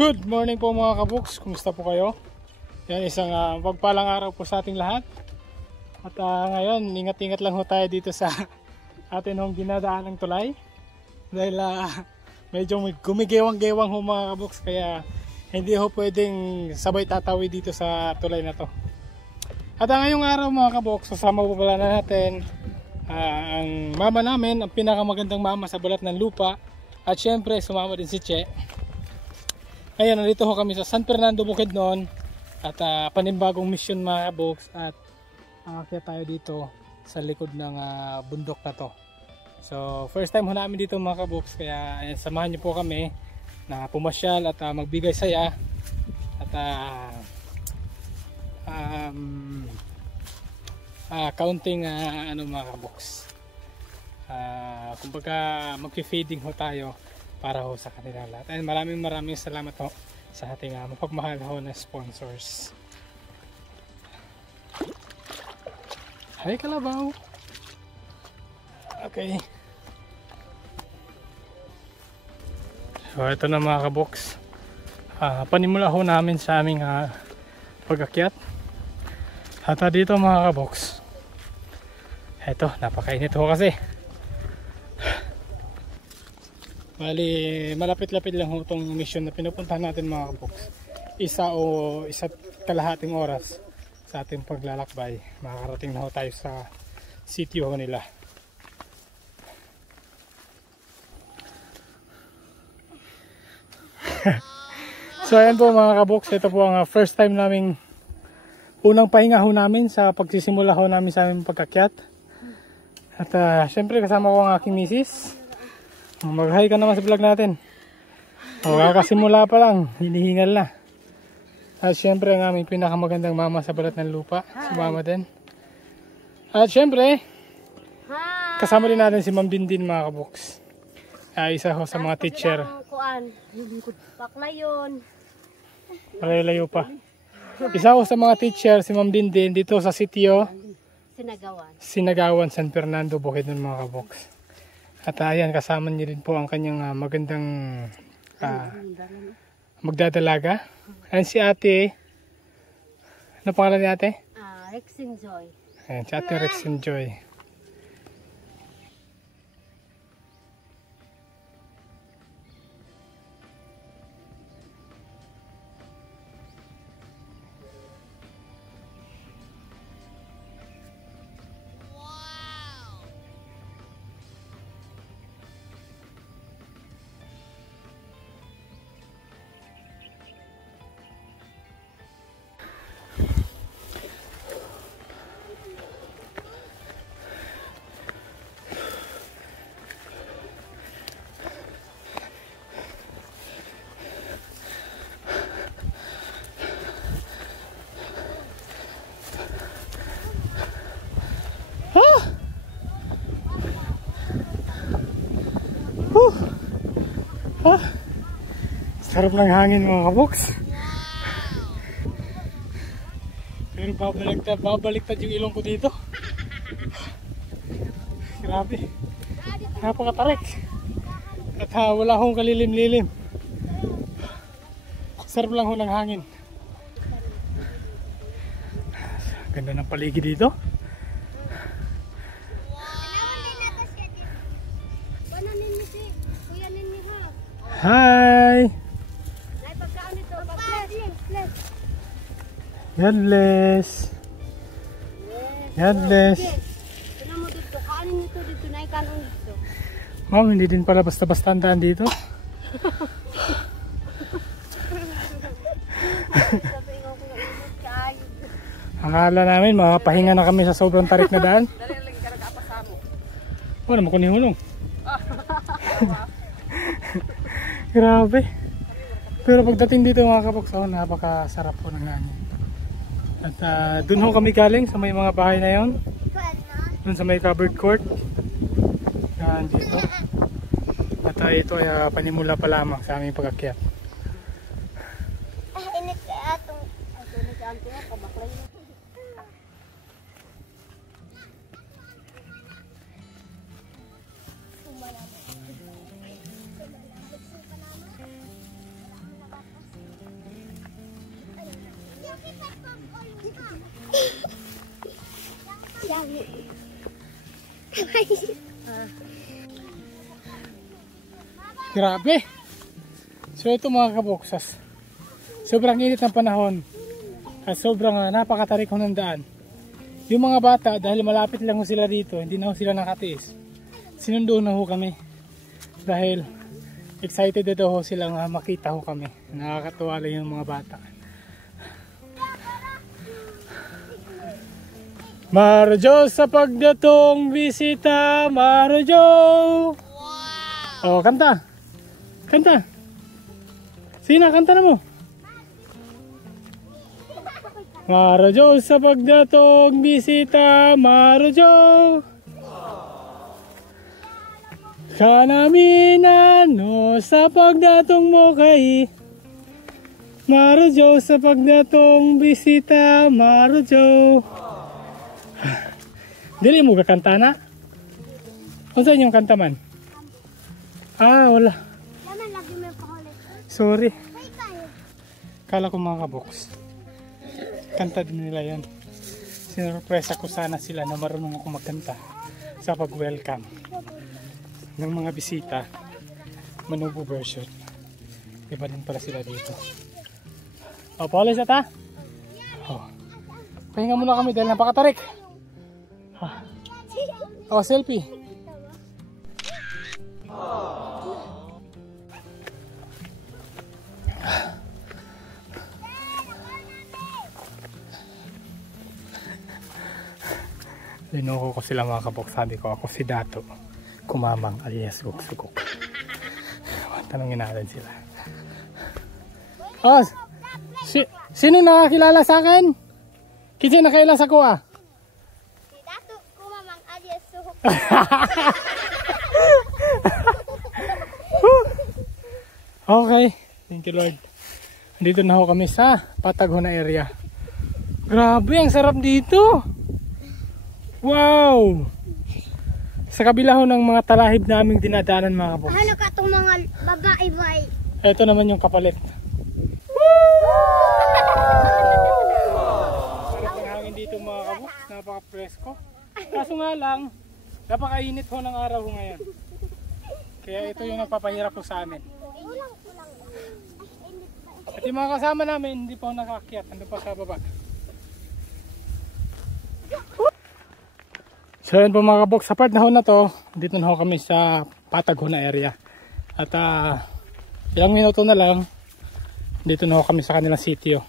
Good morning po mga kabuks, kumusta po kayo? Yan, isang pagpalang araw po sa ating lahat. At ngayon, ingat-ingat lang ho tayo dito sa atin hong dinadaan ng tulay. Dahil medyo gumigewang-gewang ho mga kabuks, kaya hindi ho pwedeng sabay tatawid dito sa tulay na to. At ngayong araw mga kabuks, sasama po pala natin ang mama namin, ang pinakamagandang mama sa balat ng lupa. At syempre, sumama din si Che. Ngayon, nandito ho kami sa San Fernando, Bukidnon. At panimbagong mission mga kabuks. At kaya tayo dito sa likod ng bundok na to. So, first time ho namin dito mga kabuks. Kaya samahan niyo po kami na pumasyal at magbigay saya. At counting ano mga kabuks. Kumbaga magpi-feeding ho tayo para ho sa kanila lahat. And maraming salamat ho sa ating mapagmahal ho na sponsors. Hi Kalabaw! Okay. So ito na mga kaboks. Panimula ho namin sa aming pag-akyat. At dito mga kaboks. Ito, napakainit ho kasi. Bali, malapit-lapit lang ho itong mission na pinupuntahan natin mga kaboks. Isa't kalahating oras sa ating paglalakbay. Makakarating na ho tayo sa sitio nila. So ayan po mga kaboks, ito po ang first time naming unang pahinga ho namin sa pagsisimula ho namin sa aming pagkakyat. At syempre kasama ko ang aking misis. Mag-hi ka naman sa vlog natin. Kakasimula pa lang, hinihingal na. At syempre ang aming pinakamagandang mama sa balat ng lupa, si mama din. At syempre, kasama din natin si Ma'am Dindin mga kaboks. Isa ho sa mga teacher. Malayo pa. Isa ho sa mga teacher, si Ma'am Dindin, dito sa sitio Sinagawan, San Fernando, Bukidnon mga kaboks. At ayan, kasama niyo rin po ang kanyang magandang magdadalaga. Ayan si ate. Ano pangalan ni ate? Rexin Joy. Ayan, si ate Rexin Joy. Sarap ng hangin mga kaboks. Pero babaliktad yung ilong ko dito. Grabe. Napakatarik. At wala akong kalilim-lilim. Sarap lang ho ng hangin. Ganda ng paligid dito. Hi! God bless. God bless. Ma'am, hindi din pala basta-basta andaan dito. Akala namin makapahinga na kami sa sobrang tarik na daan. Wala mo kunihulong. Grabe. Pero pagdating dito mga kaboks, napakasarap po ng hangin. At dun ho kami galing sa may mga bahay na yon. Dun sa may covered court. Yan dito. At ito ay panimula pa lamang sa aming pag-akyat. Grabe. So ito mga kabuksas, sobrang init ng panahon at sobrang napakatarik ho ng daan. Yung mga bata, dahil malapit lang ho sila dito, hindi na ho sila nakatiis, sinundo na ho kami dahil excited na daw ho silang makita ho kami. Nakakatuwa lang yung mga bata. Marjo sa pagdatong bisita, Marjo. Oh, kanta. Kanta. Sina, kanta na mo. Marjo sa pagdatong bisita, Marjo. Kanaminano sa pagdatong mo kay Marjo sa pagdatong bisita, Marjo. Dili mo kakanta na? Kung saan yung kanta man? Ah, wala. Sorry. Kala ko mga kaboks. Kanta din nila yan. Sinurpresa ko sana sila na marunong ako magkanta sa pag-welcome ng mga bisita. Manubo version. Iba din pala sila dito. O, paulis na ta? O. Pahinga muna kami dahil napakatarik. O, selfie. Linoko ko sila mga kaboks. Sabi ko ako si Dato Kumamang alias Guksugok. Tanungin natin sila. Oh, sino nakakilala sa akin? Kasi nakilala sa ko ah. Si Dato Kumamang alias Suhok. Okay, thank you Lord. Dito na ho kami sa Pataghona area. Grabe, ang sarap dito. Wow! Sa kabila ho ng mga talahib naming dinadaanan mga kaboks. Ano ka itong mga babae ba? Ito naman yung kapalit. Sarap ang hangin dito mga kaboks. Napaka-presko. Kaso nga lang, napakainit ho ng araw ho ngayon. Kaya ito yung nagpapahirap po sa amin. At yung mga kasama namin, hindi pa ho nakaakyat. Ando pa sa baba. So yun po mga kaboks, sa part na ho na to, dito na ho kami sa Pataghona area. At ilang minuto na lang, dito na ho kami sa kanilang sitio.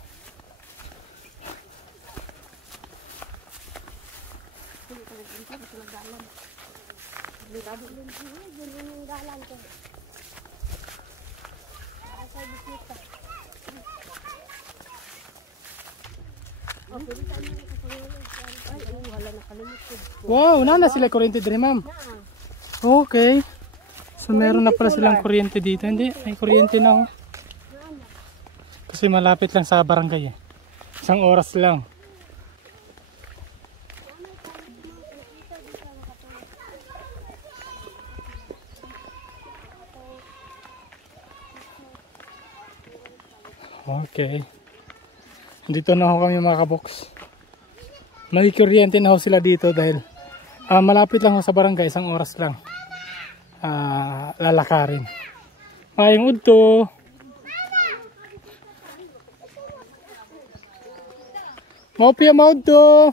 Wow, nana sila kuryente din ma'am. Okay. So meron na pala silang kuryente dito. Hindi, may kuryente na. Kasi malapit lang sa barangay eh. Isang oras lang. Okay. Dito na ho kami mga kaboks. May kuryente na ho sila dito dahil malapit lang ho sa barangay, isang oras lang lalakarin. Mayong udto. Maupia maudto.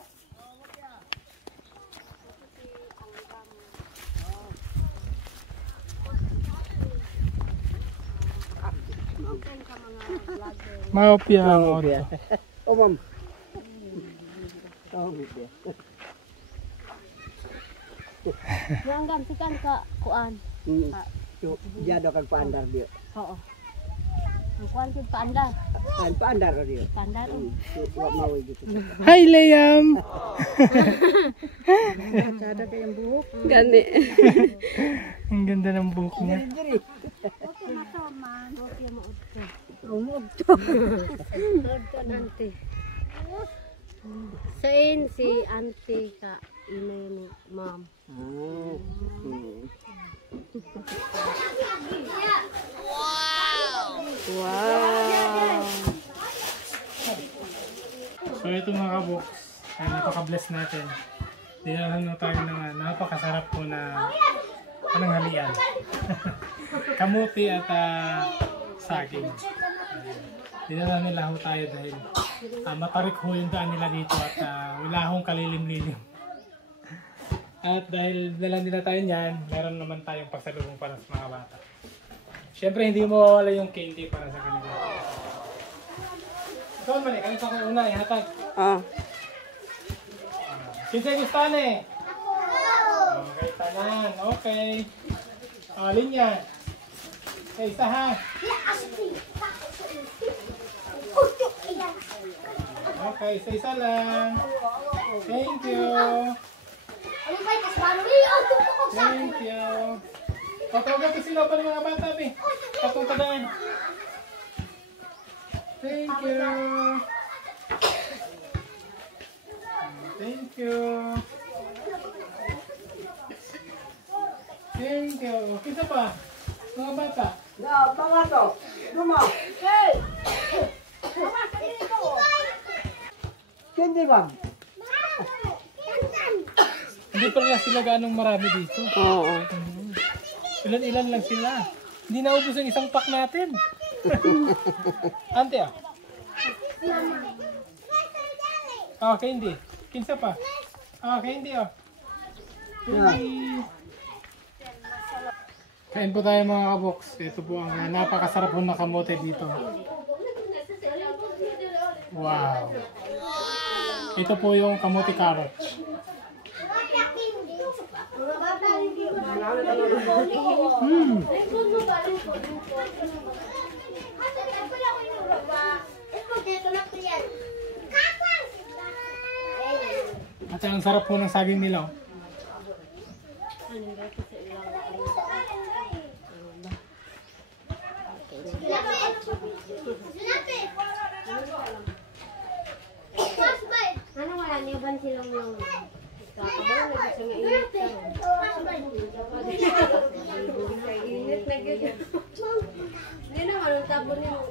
Maupia maudto. Oh, ma'am. Yang gantikan ka kuan. Dia do kan paandar dia. Oo. Ang kuan kid paandar. Kan paandar dia. Paandar. Wak mau gitu. Hi Liam. Ada kayak yang buhok. Gani. Ang ganda ng buhok niya. Okay mato man. Okay mo udto. Umugto. Udto nanti. Sain si auntie ka ini mom. Wow. So ito mga kaboks, napaka-bless natin. Dinalan mo tayo ng napakasarap po na pananghalian. Kamuti at saging. Dinalan nila ho tayo dahil matarik ho yung daan nila dito at wala hong kalilim-lilim. At dahil dala nila tayo niyan, meron naman tayong pasalubong para sa mga bata. Siyempre hindi mawawala yung candy para sa kanila. Ito man eh, kanito ko una ihatag. Kinsay gustan eh? Okay, tanan. Okay. Linya. Okay, isa ha. Okay, isa lang. Thank you. Thank you. Patawagan ko sila pa ng mga bata, be. Patong tadaan. Thank you. Thank you. Thank you. Kita pa? Mga bata. Mga to. Mama. Hindi ba? Hindi pala sila ganong marami dito. Oo. Ilan-ilan lang sila. Hindi naubos ang isang pack natin. Ante ah. Okay, hindi. Kinsa pa? Okay, hindi ah. Hindi. Kain po tayo mga kaboks. Ito po ang napakasarap po na kamote dito. Wow. Ito po yung kamote carrots. At ang sarap po ng saging nila. Oh. Ano wala niya ba silang yung kakabaw na gusto nga init ka? Init na gano'n. Hindi naman ang tabo niyo.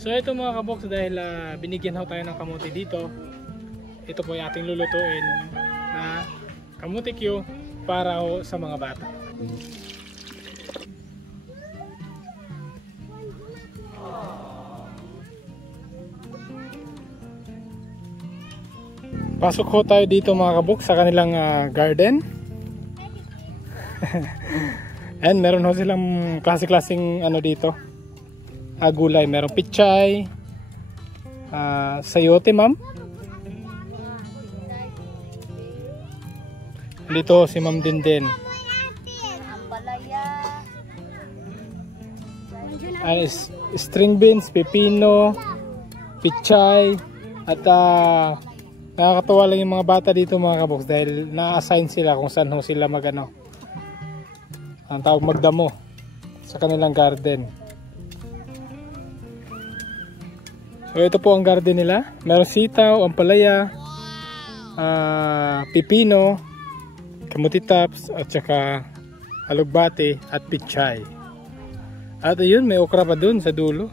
So ito mga kaboks, dahil binigyan ho tayo ng kamote dito, ito po yung ating lulutuin na kamote Q para ho sa mga bata. Pasok ho tayo dito mga kaboks sa kanilang garden. And meron ho silang klase-klaseng ano dito. Gulay, merong pichay, sayote ma'am. Dito si ma'am din. String beans, pepino, pichay, at nakakatuwa lang yung mga bata dito mga kaboks dahil na-assign sila kung saan ho sila magano. Ang tawag magdamo sa kanilang garden. So ito po ang garden nila. Meron sitaw, ampalaya, pipino, kamuti tops, at saka alugbate at pichay. At ayun, may okra pa dun sa dulo.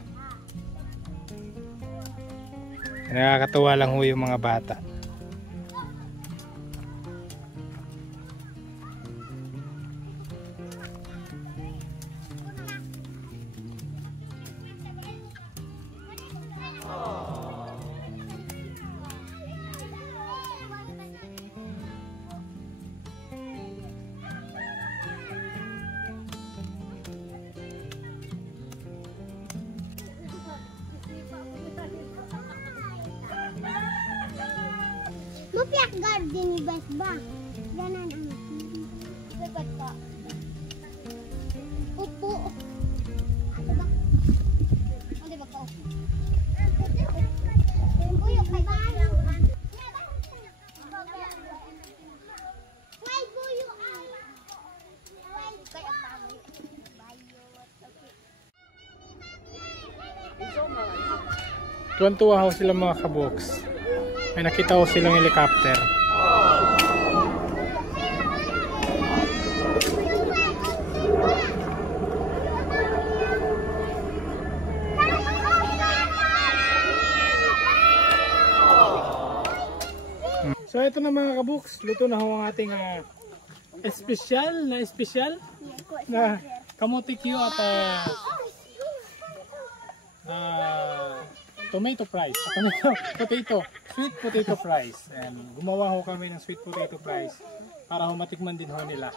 Nakakatawa lang ho yung mga bata. Mapiak garden ni Bas ba? Ganan ang sabat ka. Upo. Ano ba? Ano ba ka? Buyok kay bayang. Why buyo ay? Why kay pami? Bayot. Tuwan-tuwa ho sila mga kaboks. May nakita ko silang helicopter. ito na mga kabuks. Luto na ho ang ating espesyal na kamote Q at tomato fries. Sweet potato fries. And gumawa ho kami ng sweet potato fries para ho matikman din ho nila.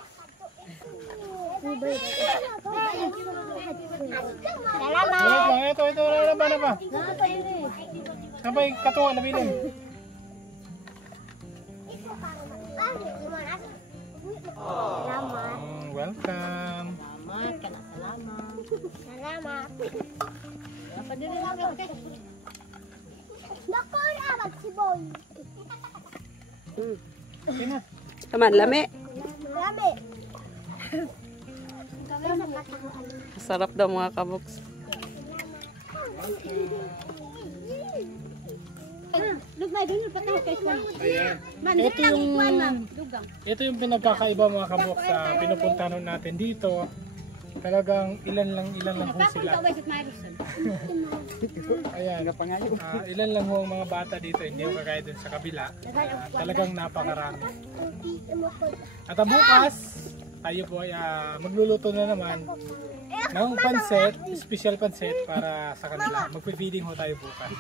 Ito, wala ba? Sabay, katuwa, nabilin. Welcome. Salamat. Naku, abag si Boy. Okay na. Taman, lami. Lami. Sarap daw mga kabuks. Ayan. Ito yung pinagkakaiba mga kabuks sa pinupuntahan natin dito. Talagang ilan lang ho sila. Ayan, ilan lang ho ang mga bata dito, hindi ho kagaya dun sa kabila. Talagang napakarami. At bukas, tayo po ay magluluto na naman ng pansit, special pansit para sa kanila. Magpe-feeding ho tayo bukas.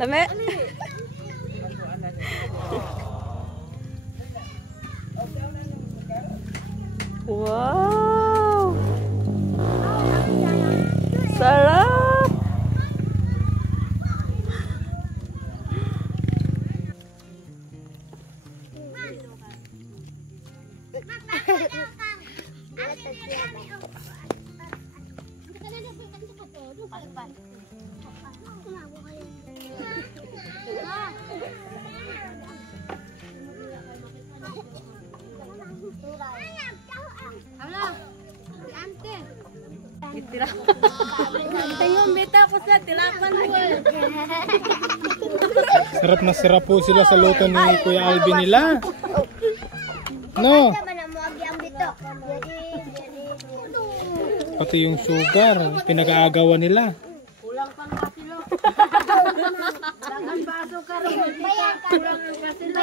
Lami. Wow. Sarap. Sarap na sarap po sila sa luto ni Kuya Alvin nila. No? Pati yung sugar, pinag-aagawan nila. Kulang pang kasilo. Dagang baso ka rin. Kulang ang kasilo.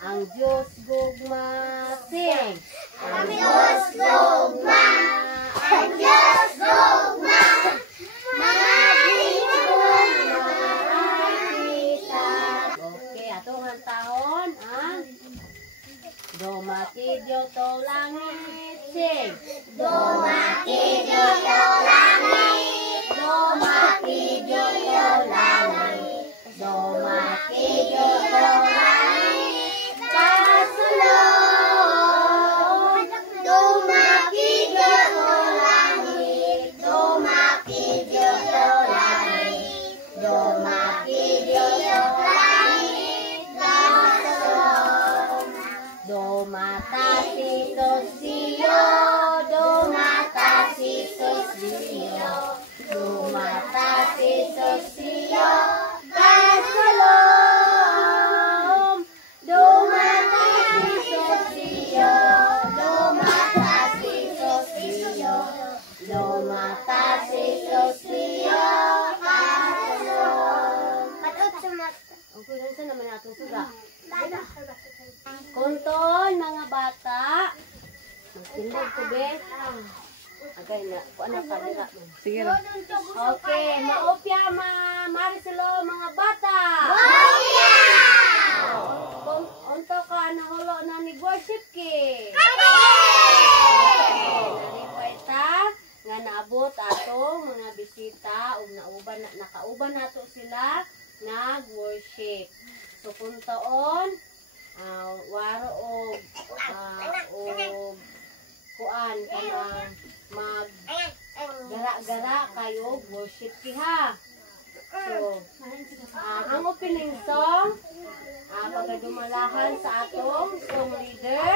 Ang Diyos gugma sing. Ang Diyos gugma. Ang Diyos gugma. Okay, atong hantahon ang Domakidyo to langit sing. Domakidyo to langit. Domakidyo to langit. Domakidyo to langit. Kunton, mga bata. Magtindog ko, be. Agay na, kuan na kalira. Sige ra. Okay, maopya Maricelo mga bata. Maopya! Unto ka nahulo na ni worship ki. Naripay ta nga naabot ato mga bisita ug nakauban nato sila nag-worship. So kung taon waro og kuan kanang mag gara-gara kayo worship kiha. So ang opening song pagadumalahan sa atong song leader,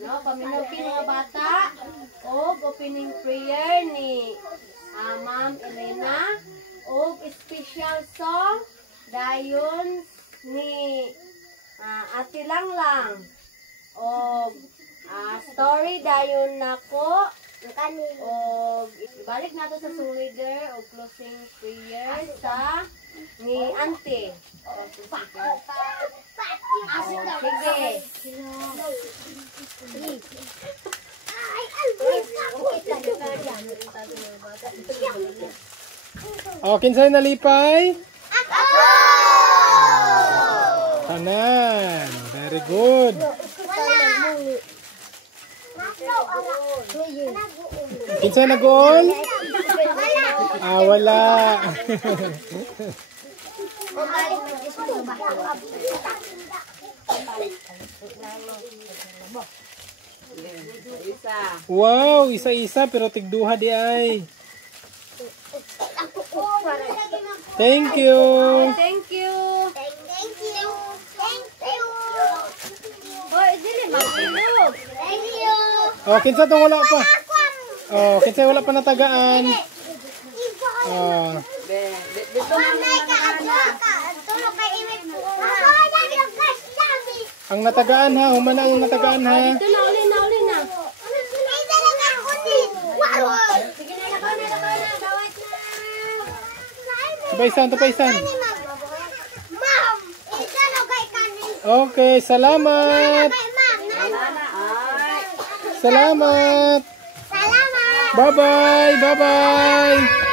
no, paminawkin mga bata, o opening prayer ni Ma'am Elena, o special song dayon ni Ate Langlang, o story dayon nako, o ibalik nato sa song leader o closing prayer sa ni Auntie. Sige. Kinsay nalipay? Tanan. Very good. Kinsay nag-goal? Wala. Wow, isa-isa pero tigduha di ay. Thank you. Thank you. Thank you. Thank you. Hoy, dili magpilog. Thank you. Kinsa tong wala pa? Kinsa wala pa natagaan? Dito Ang natagaan ha, humana ang natagaan ha. na uli na. Sige na, lakaw na. Bawat na. Tupaisan. Ma'am, isa na kay kanin. Okay, salamat. Ma'am, Salamat. salamat. Bye-bye.